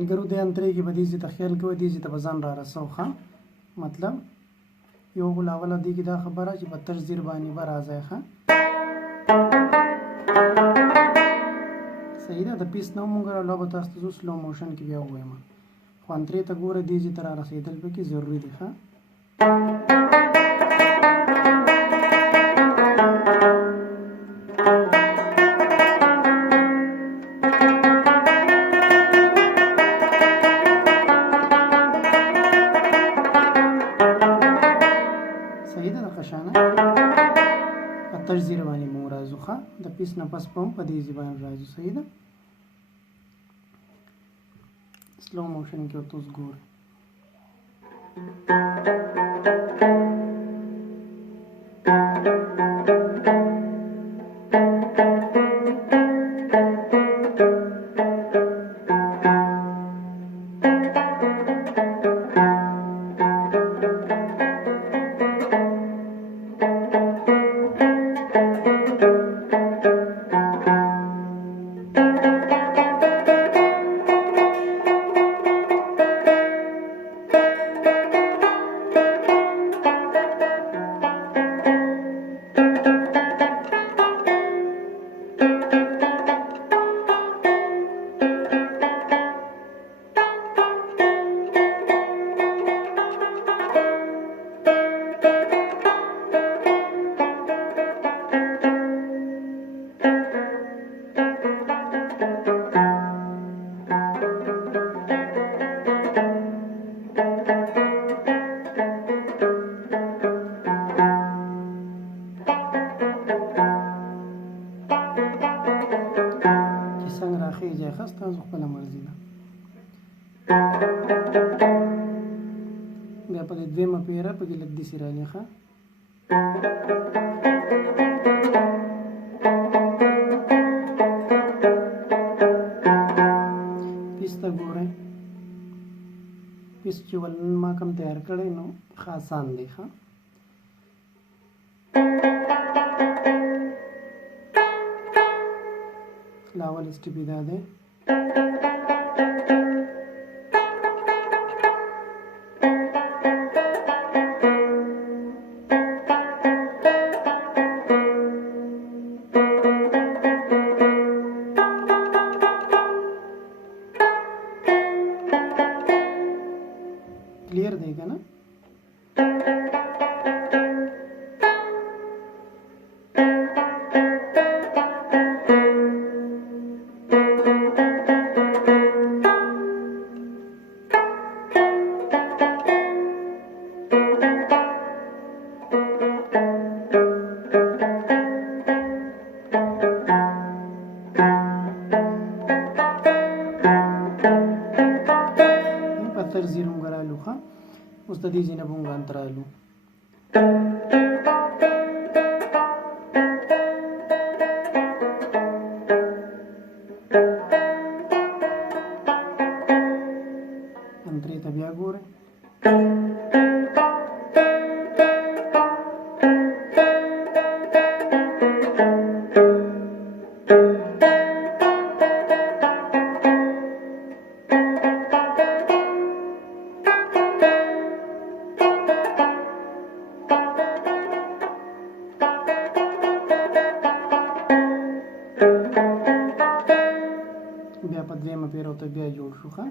ملګرو د انترې کې به دې ځای ته خیال کوئ دې ځای ته به ځان را رسوخه مطلب یو غول اوله دې کې دا خبره چې په ترزیر باندې به راځئ ښه صحیح ده د پیس نه مونږ راوړو به تاسو ته سلو موشن کې بیا ووایم خو انترې ته ګوره دې ځای ته را رسېدل پکې ضروري دي ښه ترزیر باندې مو راځو ښه د پیس نه پس په دې ځای باندې راځو صحیح ده سلو موشن کې ورته اوس ګورئ تاسو خپله مرضي ده بیا په دې دویمه پیره پکې لږ داسې رالي ښه پیس ته ګورئ پیس چې ول ما کوم تیار کړی نو ښه آسان دی ښه لاول سټیپ دا دی د دې ځای نه به مونږ انترالو. انترې ته بیا ګورئ. بیا په درېیمه پیرو ته بیا جوړ شو. ښه